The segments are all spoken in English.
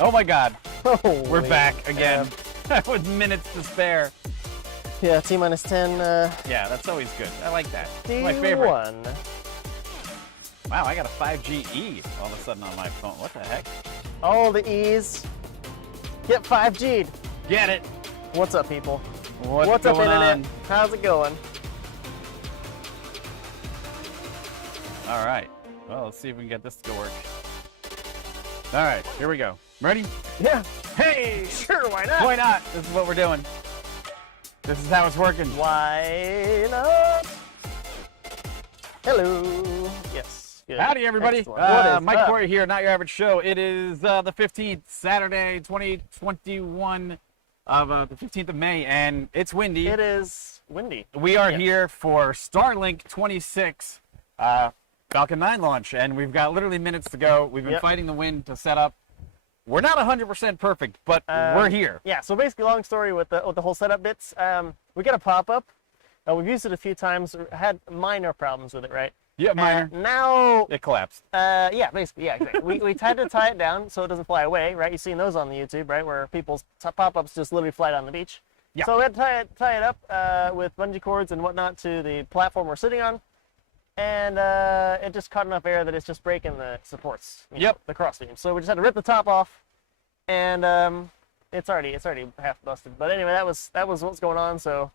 Oh my God. Holy We're back again with minutes to spare. Yeah, T-minus 10. Yeah, that's always good. I like that. D1. My favorite. Wow, I got a 5G all of a sudden on my phone. What the heck? All the E's. Get 5G'd. Get it. What's up, people? What's up, going Internet? on? How's it going? All right. Well, let's see if we can get this to work. All right, here we go. Ready? Yeah. Hey! Sure, why not? Why not? This is what we're doing. This is how it's working. Why not? Hello. Yes. Good. Howdy, everybody. What is Mike up? Corey here, Not Your Average Show. It is the 15th, Saturday, 2021 of the 15th of May, and it's windy. It is windy. We are Yes. here for Starlink 26 Falcon 9 launch, and we've got literally minutes to go. We've been Yep. fighting the wind to set up. We're not 100% perfect, but we're here. Yeah, so basically, long story with the whole setup bits. We got a pop-up. We've used it a few times. Had minor problems with it, right? Yeah, minor. Now, It collapsed. yeah, basically, yeah, exactly. we tried to tie it down so it doesn't fly away, right? You've seen those on the YouTube, right, where people's pop-ups just literally fly down the beach. Yeah. So we had to tie it up with bungee cords and whatnot to the platform we're sitting on, and it just caught enough air that it's just breaking the supports. You know, the cross beam. So we just had to rip the top off, and it's already half busted. But anyway, that was what's going on. So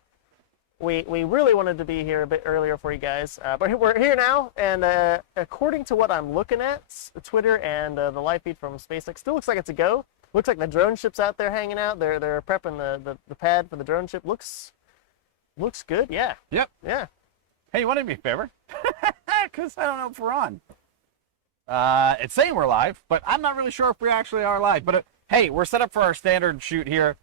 we really wanted to be here a bit earlier for you guys, but we're here now, and according to what I'm looking at, Twitter and the live feed from SpaceX still looks like it's a go. Looks like the drone ship's out there hanging out. They're prepping the pad for the drone ship. Looks good. Yeah. Yep. Yeah. Hey, you want to do me a favor? Because I don't know if we're on. It's saying we're live, but I'm not really sure if we actually are live. But hey, we're set up for our standard shoot here.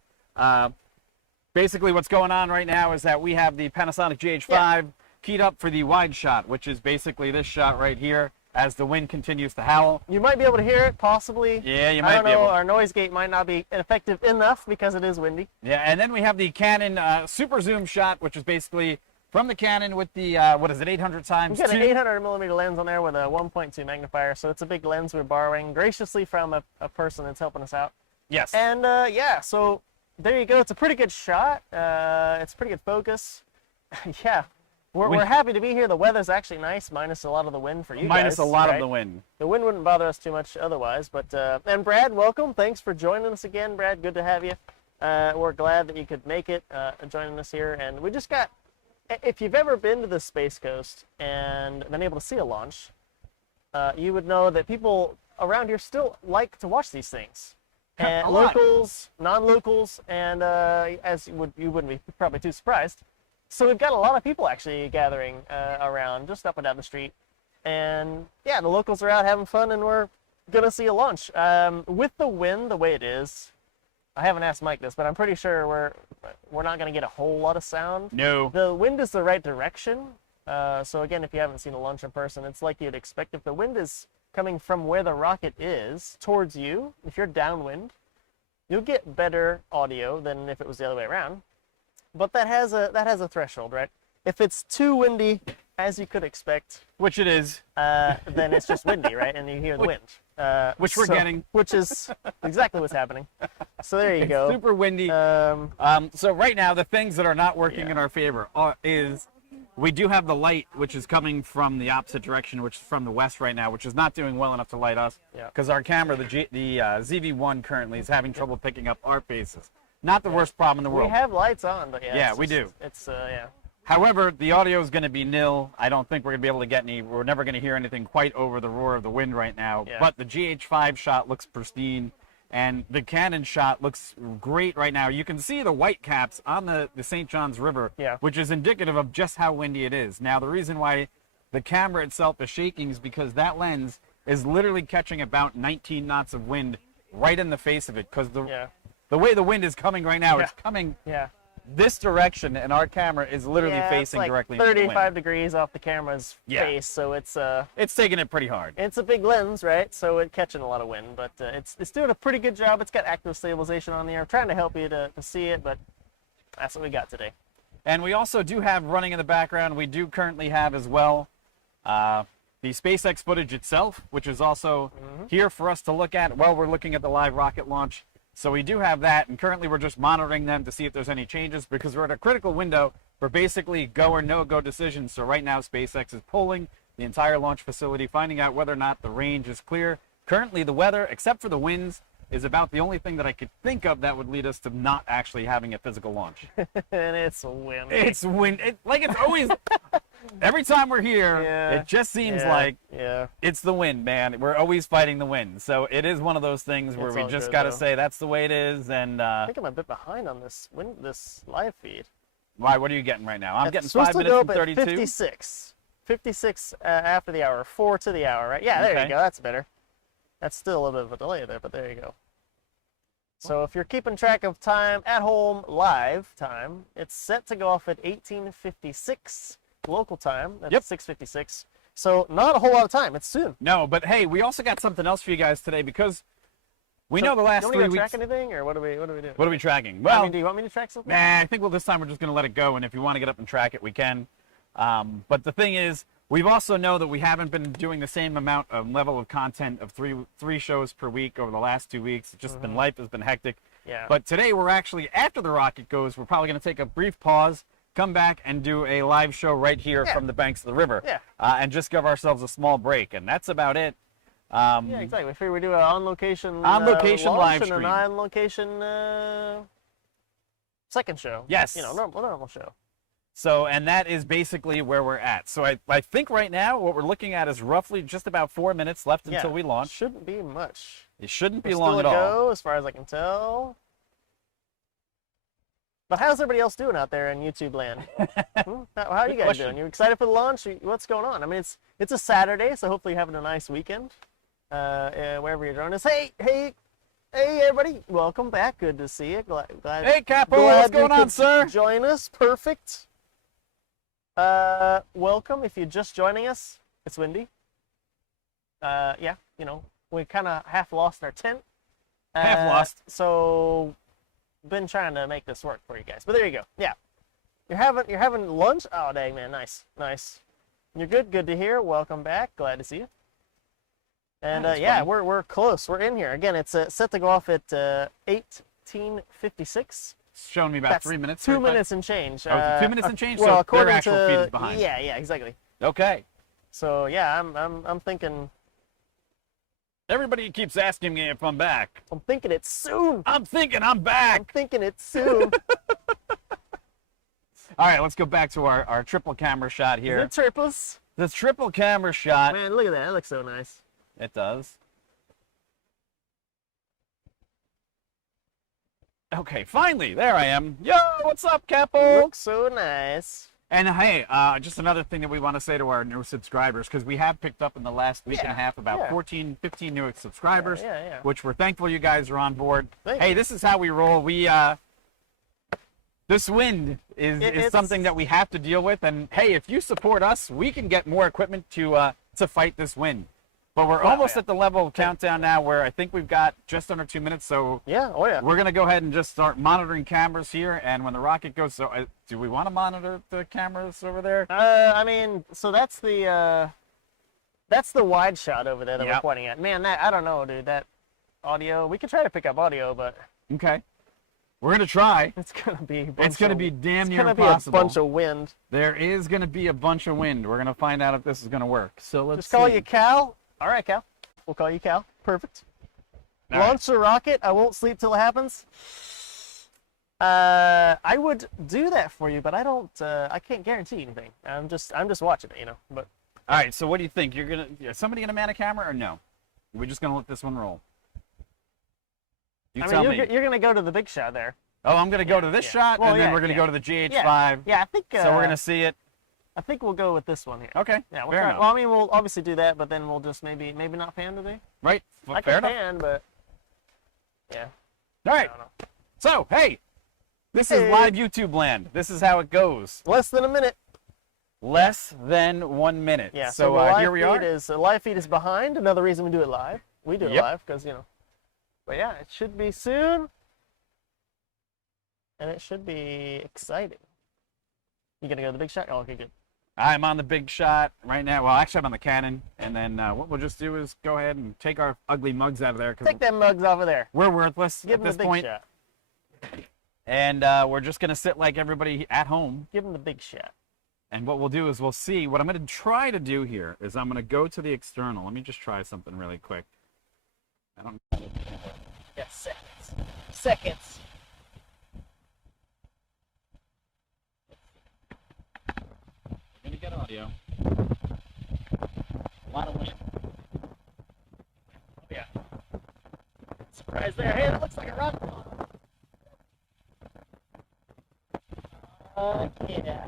Basically, what's going on right now is that we have the Panasonic GH5 keyed up for the wide shot, which is basically this shot right here as the wind continues to howl. You might be able to hear it, possibly. Yeah, you I might don't be know. able. Our noise gate might not be effective enough because it is windy. Yeah, and then we have the Canon super zoom shot, which is basically from the Canon with the, what is it, 800 times We've got 2? an 800 millimeter lens on there with a 1.2 magnifier, so it's a big lens we're borrowing graciously from a person that's helping us out. Yes. And yeah, so there you go. It's a pretty good shot. It's a pretty good focus. Yeah, we're happy to be here. The weather's actually nice, minus a lot of the wind for you guys. Minus a lot right? of the wind. The wind wouldn't bother us too much otherwise. But and Brad, welcome. Thanks for joining us again, Brad. Good to have you. We're glad that you could make it joining us here. And we just got, if you've ever been to the Space Coast and been able to see a launch, you would know that people around here still like to watch these things. And locals, non-locals, and as you wouldn't be probably too surprised. So we've got a lot of people actually gathering around just up and down the street. And yeah, the locals are out having fun, and we're going to see a launch. With the wind the way it is, I haven't asked Mike this, but I'm pretty sure we're not going to get a whole lot of sound. No. The wind is the right direction. So again, if you haven't seen a launch in person, it's like you'd expect. If the wind is coming from where the rocket is towards you, if you're downwind, you'll get better audio than if it was the other way around. But that has a threshold, right? If it's too windy, as you could expect, Which it is. then it's just windy, right? And you hear the wind. Which we're getting. Which is exactly what's happening. So there you go. Super windy. So right now, the things that are not working in our favor is we do have the light, which is coming from the opposite direction, which is from the west right now, which is not doing well enough to light us. Because our camera, the ZV-1 currently, is having trouble picking up our faces. Not the worst problem in the world. We have lights on, but yeah. We do. It's yeah. However, the audio is going to be nil. I don't think we're going to be able to get any. We're never going to hear anything quite over the roar of the wind right now. Yeah. But the GH5 shot looks pristine, and the Canon shot looks great right now. You can see the white caps on the St. Johns River, which is indicative of just how windy it is. Now, the reason why the camera itself is shaking is because that lens is literally catching about 19 knots of wind right in the face of it, because the way the wind is coming right now, it's coming this direction, and our camera is literally facing it's like directly into the wind. 35 degrees off the camera's face, so it's taking it pretty hard. It's a big lens, right? So it's catching a lot of wind, but it's doing a pretty good job. It's got active stabilization on the air. I'm trying to help you to see it, but that's what we got today. And we also do have running in the background. We do currently have as well the SpaceX footage itself, which is also here for us to look at while we're looking at the live rocket launch. So we do have that, and currently we're just monitoring them to see if there's any changes, because we're at a critical window for basically go or no-go decisions. So right now SpaceX is polling the entire launch facility, finding out whether or not the range is clear. Currently the weather, except for the winds, is about the only thing that I could think of that would lead us to not actually having a physical launch. And it's windy. It's wind. Like it's always... Every time we're here, it just seems like it's the wind, man. We're always fighting the wind. So it is one of those things where we just got to say that's the way it is. And I think I'm a bit behind on this live feed. Why? What are you getting right now? I'm getting 5 minutes and and 32. 56. 56 after the hour. 4 to the hour, right? Yeah, there you go. That's better. That's still a little bit of a delay there, but there you go. So if you're keeping track of time at home, live time, it's set to go off at 18:56 local time. That's 6:56. So not a whole lot of time. It's soon. No, but hey, we also got something else for you guys today, because we know the last 3 weeks. Do you want to track anything, or what do we do? What are we tracking? Well, do you want me to track something? Nah, I think this time we're just going to let it go, and if you want to get up and track it, we can. But the thing is, we've also know that we haven't been doing the same amount of level of content of three shows per week over the last 2 weeks. It's just been life has been hectic. Yeah. But today we're actually, after the rocket goes, we're probably going to take a brief pause, come back and do a live show right here from the banks of the river. Yeah. And just give ourselves a small break, and that's about it. Yeah, exactly. We figured we do an on-location live and stream. an on-location second show. Yes. Normal show. So, and that is basically where we're at. So I think right now what we're looking at is roughly just about 4 minutes left until we launch. Shouldn't be much. It shouldn't be We're long still at all. go, as far as I can tell. But how's everybody else doing out there in YouTube land? How are you guys doing? You excited for the launch? What's going on? I mean, it's a Saturday, so hopefully you're having a nice weekend wherever you're joining us. Hey, everybody! Welcome back. Good to see you. Glad hey, Capo, what's going on, sir? Join us. Perfect. Welcome. If you're just joining us, it's windy. Yeah, we kind of half lost our tent. Half lost. So, been trying to make this work for you guys. But there you go. Yeah, you're having lunch. Oh, dang, man, nice. You're good to hear. Welcome back. Glad to see you. And yeah, we're close. We're in here again. It's set to go off at 18:56. It's showing me about 3 minutes. 2 minutes and change. Oh, 2 minutes and change. Well, so according their actual feed to is behind. yeah, exactly. Okay. So yeah, I'm thinking. Everybody keeps asking me if I'm back. I'm thinking it's soon. I'm thinking I'm back. I'm thinking it's soon. All right, let's go back to our triple camera shot here. Is it triples? The triple camera shot. Man, look at that. That looks so nice. It does. Okay, finally, there I am. Yo, what's up, Capo? Looks so nice. And hey, just another thing that we want to say to our new subscribers, because we have picked up in the last week and a half about 14, 15 new subscribers, which we're thankful you guys are on board. Hey, this is how we roll. This wind is something that we have to deal with, and hey, if you support us, we can get more equipment to fight this wind. But we're almost at the level of countdown now where I think we've got just under 2 minutes. So we're going to go ahead and just start monitoring cameras here. And when the rocket goes, so do we want to monitor the cameras over there? I mean, so that's the wide shot over there that we're pointing at. Man, I don't know, dude. That audio, we could try to pick up audio, but okay, we're going to try. It's going to be damn near impossible. It's going to be a bunch of wind. There is going to be a bunch of wind. We're going to find out if this is going to work. So let's just call you Cal. All right, Cal. We'll call you Cal. Perfect. Launch the rocket. I won't sleep till it happens. I would do that for you, but I don't. I can't guarantee anything. I'm just watching it, But all right. So what do you think? Is somebody gonna man a camera or no? We're just gonna let this one roll. Tell me. You're gonna go to the big shot there. Oh, I'm gonna go to this shot, and then we're gonna go to the GH5. Yeah, I think. So we're gonna see it. I think we'll go with this one here. Okay. Yeah, we'll try. Well, I mean, we'll obviously do that, but then we'll just maybe not pan today. Right. I fair can enough. pan, but yeah. All right. So hey, this is live YouTube land. This is how it goes. Less than a minute. Less than 1 minute. Yeah. So here we are. The live feed is behind. Another reason we do it live. We do it live because But yeah, it should be soon, and it should be exciting. You gonna go to the big shot? Oh, okay, good. I'm on the big shot right now. Well, actually, I'm on the Canon. And then what we'll just do is go ahead and take our ugly mugs out of there. Take them mugs off of there. We're worthless Give at them this the big point. shot. And we're just going to sit like everybody at home. Give them the big shot. And what we'll do is we'll see. What I'm going to try to do here is I'm going to go to the external. Let me just try something really quick. I don't know. Yeah, seconds. Seconds. We're going to get audio. A lot of wind. Oh, yeah. Surprise there. Hey, that looks like a rock ball. Yeah.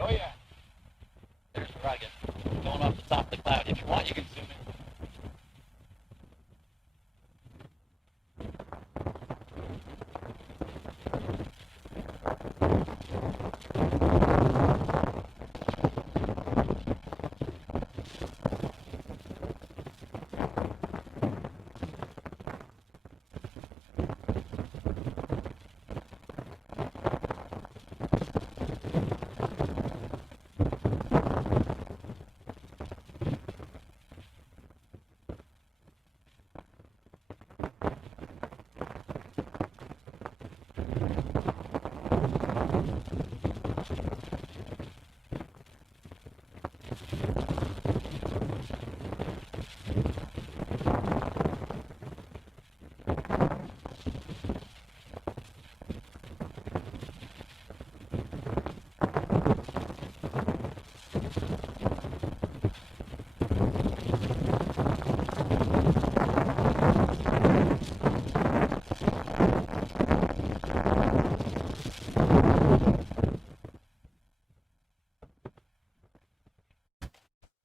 Oh, yeah. There's the rocket going off the top of the cloud. If you want, you can zoom in.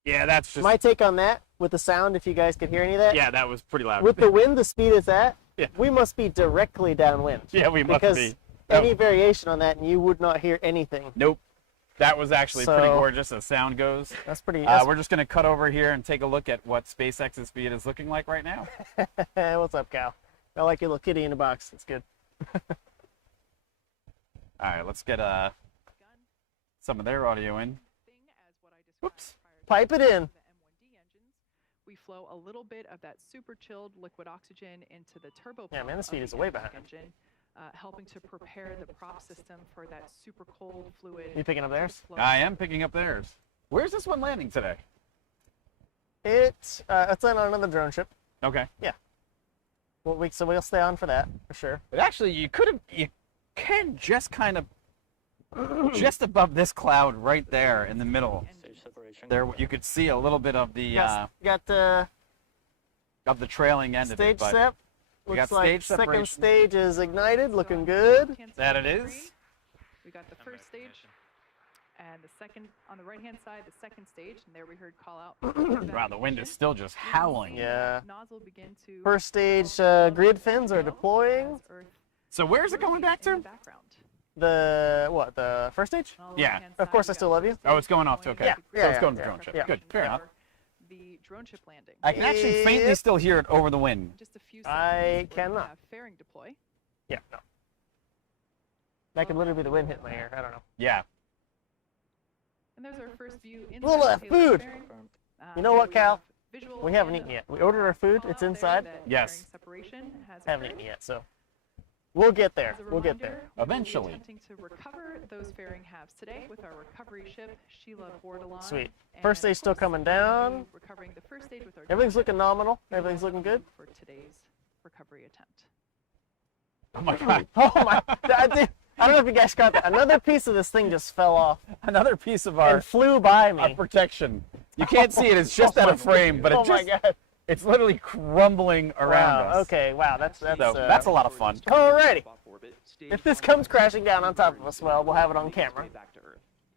Yeah, that's just... My take on that, with the sound, if you guys could hear any of that. Yeah, that was pretty loud. With the wind, the speed it's at, Yeah. we must be directly downwind. Yeah, we must because be. any variation on that, and you would not hear anything. Nope. That was actually pretty So- gorgeous as sound goes. That's pretty. We're just going to cut over here and take a look at what SpaceX's speed is looking like right now. What's up, Cal? I like your little kitty in a box. It's good. All right, let's get some of their audio in. Whoops. Pipe it in. We flow a little bit of that super chilled liquid oxygen into the turbo. Yeah, man, this pump feed of is the way behind. engine, helping to prepare the prop system for that super cold fluid. You picking up theirs? flow. I am picking up theirs. Where's this one landing today? It's on another drone ship. Okay. So we'll stay on for that for sure. But actually, you can just kind of, just above this cloud right there in the middle. There, you could see a little bit of the Got the of the trailing end of it. stage But step. we got Looks like stage second separation. stage is ignited, So looking on the good. left-hand That side it of the is. tree, we got the first stage, and the second on the right-hand side, the second stage, and there we heard call out. Wow, the wind is still just howling. Yeah. Nozzle begin to First stage grid fins are deploying. So where's it going back to? The first stage? Yeah. Of course, I still love you. Oh, it's going off to okay. Yeah, So yeah, it's going to yeah, drone ship. yeah. Good. Fair enough. The drone ship landing. I can actually faintly Yep. still hear it over the wind. Just a few I seconds, we're gonna cannot. have fairing deploy. Yeah, no. That could literally be the wind hitting my ear. I don't know. Yeah. And there's our first view inside Little the of payload food. fairing. You know Here what, we Cal? have visual We haven't and eaten yet. We ordered our food. call It's out there inside. that Yes. fairing separation has Haven't occurred. eaten yet, so we'll get there. As a We'll get there. reminder, we will be Eventually. attempting to recover those fairing halves today with our recovery ship, Sheila Bordelon. Sweet. And First stage of still course, coming we're gonna down. be Recovering the first stage with our Everything's drone ship. looking nominal. We will Everything's have looking good. for today's recovery attempt. Oh my God. Oh my! I don't know if you guys got that. Another piece of this thing just fell off Another piece of our and flew by me. protection. You can't see it. It's just out of frame, but Oh my God! it's literally crumbling around Wow. us. Okay. Wow. That's So that's a lot of fun. Alrighty. If this comes crashing down on top of us, well, we'll have it on camera.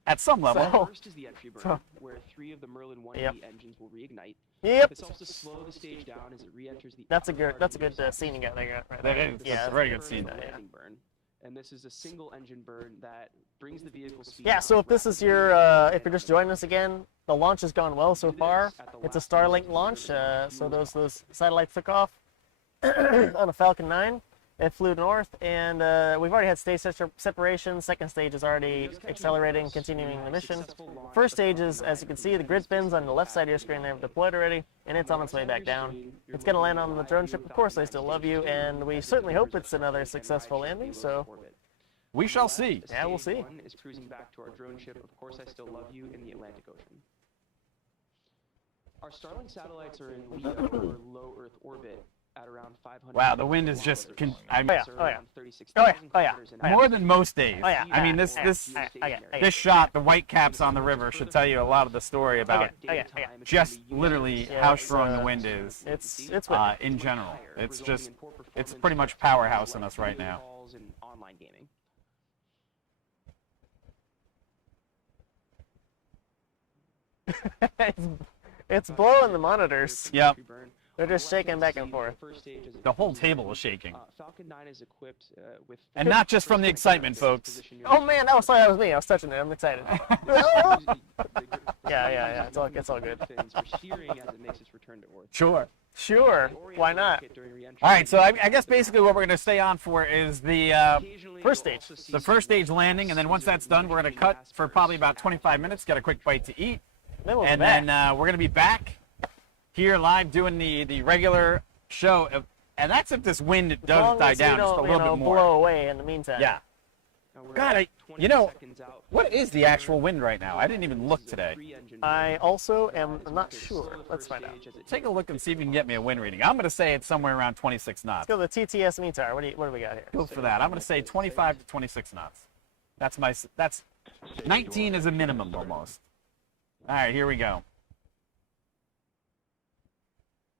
At some level. So- First is the entry burn, where 3 of the Merlin 1B Yep. engines will reignite. Yep. This helps to slow the stage down as it re-enters the. That's a good scene you got there. Right That there. is. Yeah. That's a very good scene. Landing burn, and this is a single engine burn that brings the vehicle speed. Yeah, down so if this is your, if you're just joining us again, the launch has gone well so far. It's a Starlink launch, so those satellites took off on a Falcon 9. It flew north, and we've already had stage separation. Second stage is already accelerating, continuing the mission. First stage is, as you can see, the grid fins on the left side of your screen have deployed already, and it's on its way back down. It's going to land on the drone ship. Of course, I still love you, and we certainly hope it's another successful landing, so We shall see. yeah, we'll see. Stage 1 is cruising back to our drone ship. Of course, I still love you in the Atlantic Ocean. Our Starlink satellites are in LEO or low Earth orbit at around 500. Wow, the wind is just. Oh yeah. Or Oh yeah. around 36,000 Oh yeah. Oh yeah. kilometers an Oh yeah. hour. More than most days. Oh yeah. I mean, this shot, the white caps on the river, should tell you a lot of the story about Okay. just literally Yeah, how it's, strong the wind is It's windy. in general. It's pretty much powerhouse in us right now. Calls and online gaming. It's blowing the monitors. Yep. They're just shaking back and forth. The whole table is shaking. Falcon 9 is equipped with. And not just from the excitement, folks. Oh man, that was me. I was touching it. I'm excited. Yeah. It's all good. Sure. Sure. Why not? All right, so I guess basically what we're going to stay on for is the First stage. the first stage landing, and then once that's done, we're going to cut for probably about 25 minutes, get a quick bite to eat, Then we'll be and back. then we're going to be back here live doing the regular show. And that's if this wind As does long die as you down just a don't, little bit more. blow away in the meantime. Yeah. God, what is the actual wind right now? I didn't even look today. I also am not sure. Let's find out. Take a look and see if you can get me a wind reading. I'm going to say it's somewhere around 26 knots. Let's go to the TTS METAR. What do we got here? Go for that. I'm going to say 25 to 26 knots. That's 19 is a minimum almost. All right, here we go.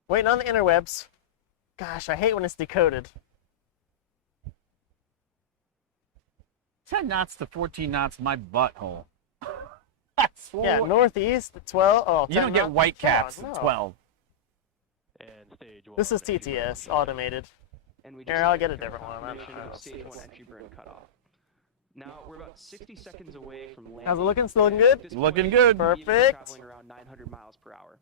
Waiting on the interwebs. Gosh, I hate when it's decoded. 10 knots to 14 knots, my butthole. Yeah, northeast 12. Oh, You 10 don't get knots. white caps Oh, at no. 12. This is TTS automated. Here, I'll get a different one. I don't see Stage this. 1 entry burn cutoff. Now we're about 60 seconds away from landing. How's it looking? Still looking good? At this Looking point, good. the vehicle is Perfect. traveling around 900 miles per hour.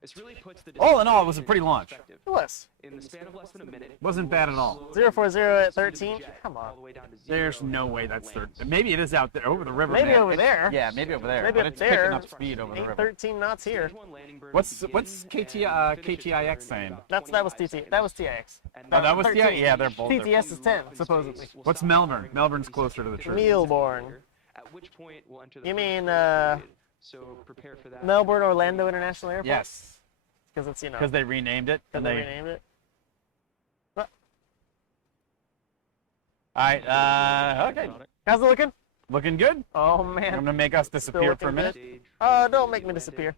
This really puts the All in all, it was a pretty launch. perspective. It was. In the span of less than a minute, Wasn't bad at all. 040 at 13. Come all on. the way down to 0 There's no way that's 13. Maybe it is out there over the river. Maybe there. over there. Yeah, maybe over there. Maybe but up it's there. picking up speed over the Ain't river. 13 knots here. Stage 1 landing burn What's begins KTIX saying? That was TT. That was TIX. Oh, that was 13. Yeah, they're both. TTS is 10, supposedly. What's Melbourne? Melbourne's closer to the truth. Melbourne. At which point we'll enter the You first mean period. So prepare for that. Melbourne Orlando International Airport? Yes, Because it's, because they renamed it. because And they they. renamed it. All right. Okay. How's it looking? Looking good. Oh I'm man. gonna make us disappear looking for a minute. Stage Don't make me disappear.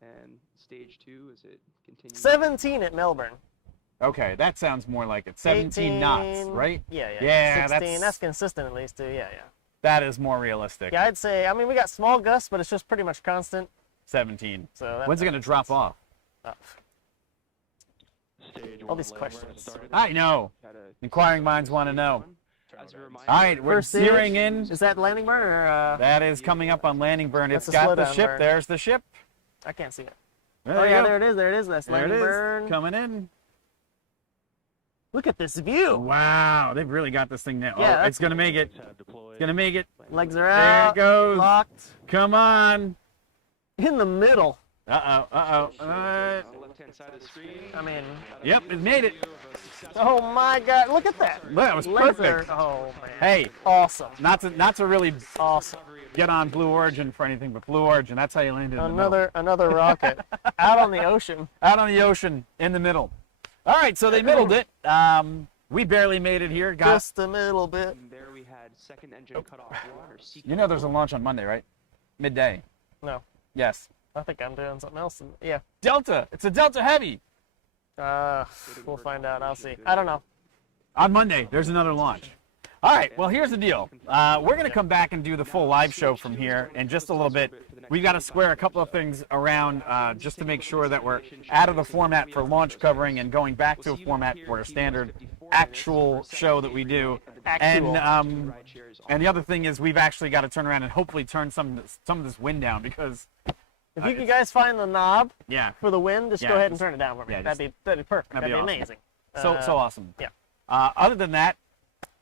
and stage 2 as it continues. 17 at Melbourne. Okay, that sounds more like it. 17 knots, 18, right? Yeah. Yeah, 16. That's consistent at least too. Yeah. That is more realistic. Yeah, I'd say. I mean, we got small gusts, but it's just pretty much constant. 17. So that, When's it gonna drop off? All these questions. I know. Inquiring minds want to know. As a reminder, All right, we're First stage? zeroing in. Is that landing burn or? That is coming up on landing burn. That's It's a got the slowdown ship. burn. There's the ship. I can't see it. There Oh you yeah, go. there it is. There it is. That's There it landing is. burn. Coming in. Look at this view. Wow, they've really got this thing now. Yeah, Oh, that's it's gonna make it. It's gonna make it. Legs are There out. it goes. Locked. Come on. In the middle. Uh-oh. on the left-hand side of the screen. I mean, Yep, it made it. oh my God! Look at that. That was Legs perfect. are- oh man. Hey, Awesome. not to really Awesome. get on Blue Origin for anything, but Blue Origin, that's how you landed in the middle. Another rocket out on the ocean. Out on the ocean in the middle. All right, so they middled it. We barely made it here. Just a little bit. And there we had second engine cut off water. You know there's a launch on Monday, right? Midday. No, Yes. I think I'm doing something else. Yeah. Delta. It's a Delta Heavy. We'll find out. I'll see. I don't know. On Monday, there's another launch. All right, well, here's the deal. We're going to come back and do the full live show from here in just a little bit. We've got to square a couple of things around just to make sure that we're out of the format for launch covering and going back to a format for a standard actual show that we do. And the other thing is we've actually got to turn around and hopefully turn some of this wind down because... If you guys find the knob for the wind, just go ahead and turn it down for me. Yeah, that'd be perfect. That'd be awesome. amazing. So awesome. Yeah. Other than that,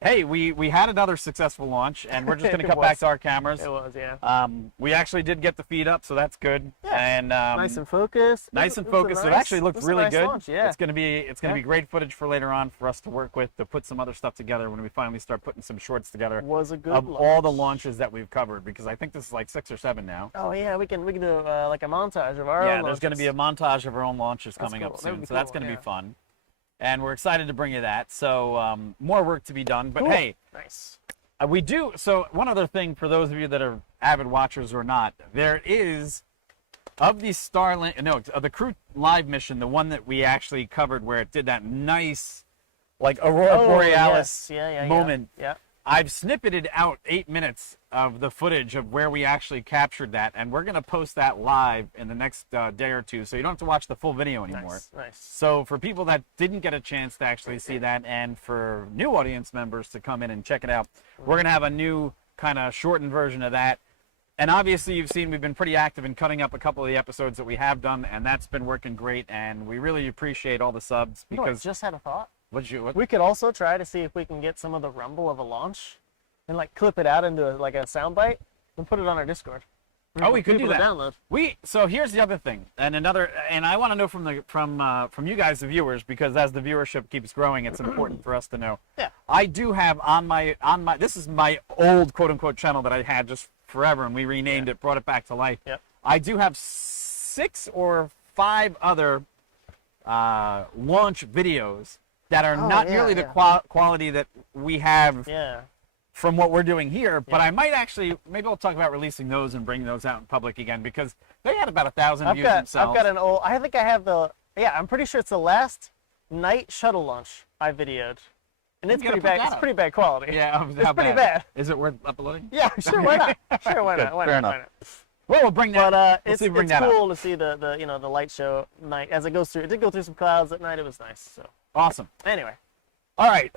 hey, we had another successful launch, and we're just going to cut back to our cameras. It was, yeah. We actually did get the feed up, so that's good. Yeah. And nice and focused. Nice and focused. It actually looked really good. Launch, yeah. It's going to be great footage for later on for us to work with to put some other stuff together when we finally start putting some shorts together. Was a good of launch. all the launches that we've covered, because I think this is like 6 or 7 now. Oh yeah, we can do like a montage of our own Yeah, there's going to be a montage of our own launches coming cool. up That would soon, be so that's cool, going to yeah. be fun. And we're excited to bring you that. So more work to be done, but Cool. hey. Nice. We do. So one other thing for those of you that are avid watchers or not, there is of the Starlink, no, of the Crew Live mission, the one that we actually covered where it did that nice, like Aurora Borealis moment. Yeah. I've snippeted out 8 minutes of the footage of where we actually captured that, and we're gonna post that live in the next day or two, so you don't have to watch the full video anymore. Nice. So for people that didn't get a chance to actually see that, and for new audience members to come in and check it out, we're going to have a new kind of shortened version of that. And obviously you've seen we've been pretty active in cutting up a couple of the episodes that we have done, and that's been working great, and we really appreciate all the subs You know, I because... just had a thought. What? We could also try to see if we can get some of the rumble of a launch and like clip it out into like a soundbite and put it on our Discord. Oh, we could do People to that. download. So here's the other thing, and I want to know from you guys, the viewers, because as the viewership keeps growing, it's important for us to know. Yeah. I do have on my this is my old quote unquote channel that I had just forever, and we renamed it, brought it back to life. Yep. I do have 6 or 5 other launch videos that are not nearly the quality that we have. Yeah. From what we're doing here, but I might actually, maybe I'll talk about releasing those and bring those out in public again because they had about 1,000 views themselves. I've got an old, I think I have I'm pretty sure it's the last night shuttle launch I videoed. And it's pretty bad. It's pretty bad quality. Yeah, it's pretty bad. Is it worth uploading? Yeah, sure, why not? Sure, why not? Fair enough. Well, we'll bring that. But we'll it's that cool up. to see the the light show night as it goes through. It did go through some clouds at night. It was nice. So awesome. anyway, all right,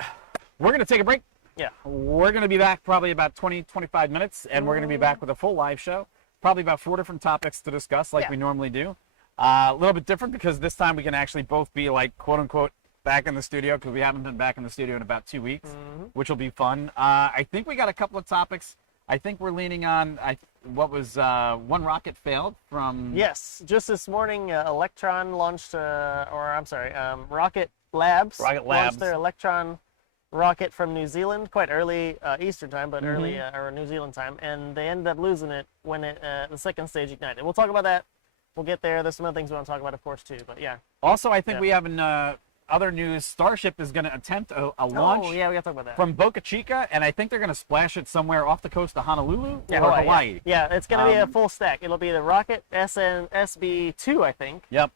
we're gonna take a break. Yeah. We're going to be back probably about 20-25 minutes, and we're going to be back with a full live show. Probably about 4 different topics to discuss like we normally do. A little bit different because this time we can actually both be like, quote unquote, back in the studio because we haven't been back in the studio in about 2 weeks, which will be fun. I think we got a couple of topics. I think we're leaning on what was one rocket failed from... Yes, just this morning, Electron launched, Rocket Labs launched their Electron rocket from New Zealand quite early Eastern time, but early or New Zealand time, and they ended up losing it when the second stage ignited. We'll talk about that. We'll get there. There's some other things we want to talk about, of course, too. But yeah. Also, I think we have in other news, Starship is going to attempt a launch. Oh yeah, we got to talk about that. From Boca Chica, and I think they're going to splash it somewhere off the coast of Honolulu or Hawaii. Hawaii. Yeah, it's going to be a full stack. It'll be the rocket SB2, I think. Yep.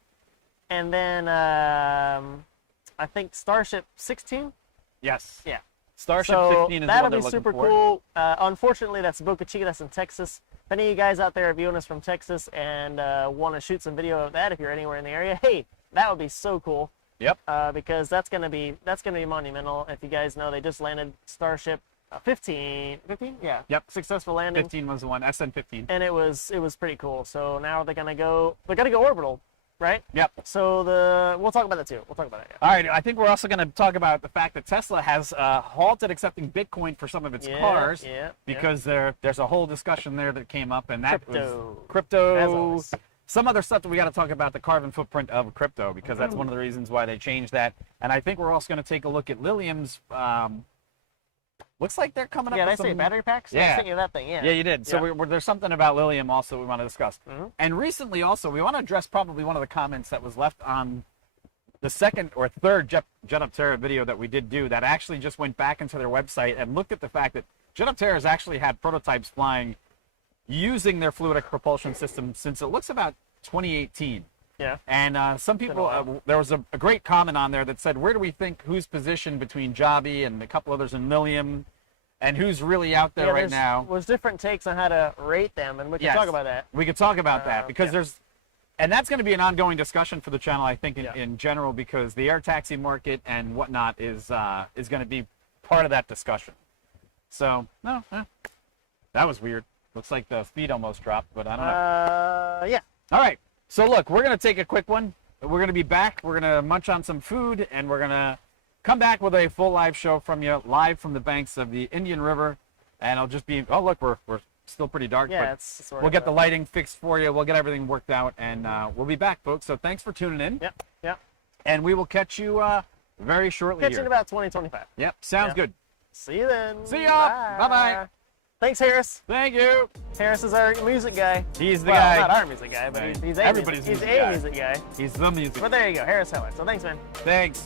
And then I think Starship 16. Yes. Yeah. Starship 16 is that'll what they're be looking super for. cool. Unfortunately, that's Boca Chica. That's in Texas. If any of you guys out there are viewing us from Texas and want to shoot some video of that, if you're anywhere in the area, hey, that would be so cool. Yep. Because that's gonna be monumental. If you guys know, they just landed Starship 15. 15? Yeah. Yep. Successful landing. 15 was the one. SN15. And it was pretty cool. So now they're gonna go orbital. Right? Yep. So we'll talk about that too. We'll talk about it. Yeah. All right. I think we're also going to talk about the fact that Tesla has halted accepting Bitcoin for some of its cars because there's a whole discussion there that came up, and that was crypto. As always. Some other stuff that we got to talk about, the carbon footprint of crypto, because that's one of the reasons why they changed that. And I think we're also going to take a look at Lilium's. Looks like they're coming up with some... Yeah, did I say battery packs? Yeah. I was thinking of that thing, yeah. Yeah, you did. So there's something about Lilium also we want to discuss. And recently also, we want to address probably one of the comments that was left on the second or third Jet Up Terra video that we did do that actually just went back into their website and looked at the fact that Jet Up Terra has actually had prototypes flying using their fluidic propulsion system since it looks about 2018. Yeah. And some people, there was a great comment on there that said, where do we think who's positioned between Jobby and a couple others in Lilium, and who's really out there right now? There's different takes on how to rate them, and we can talk about that. We could talk about that because and that's going to be an ongoing discussion for the channel, I think, in general, because the air taxi market and whatnot is going to be part of that discussion. So, that was weird. Looks like the speed almost dropped, but I don't know. Yeah. All right. So, look, we're going to take a quick one. We're going to be back. We're going to munch on some food, and we're going to come back with a full live show from you, live from the banks of the Indian River. And it'll just be, oh, look, we're still pretty dark, yeah, but it's we'll get the lighting fixed for you. We'll get everything worked out, and we'll be back, folks. So thanks for tuning in. Yep. And we will catch you very shortly Catch you here. in about 2025. Yep, sounds good. See you then. See ya. Bye-bye. Thanks, Harris. Thank you. Harris is our music guy. He's the well, guy. not our music guy, but he's everybody's music guy. Music guy. He's the music But there you go, Harris Heller. So thanks, man. Thanks.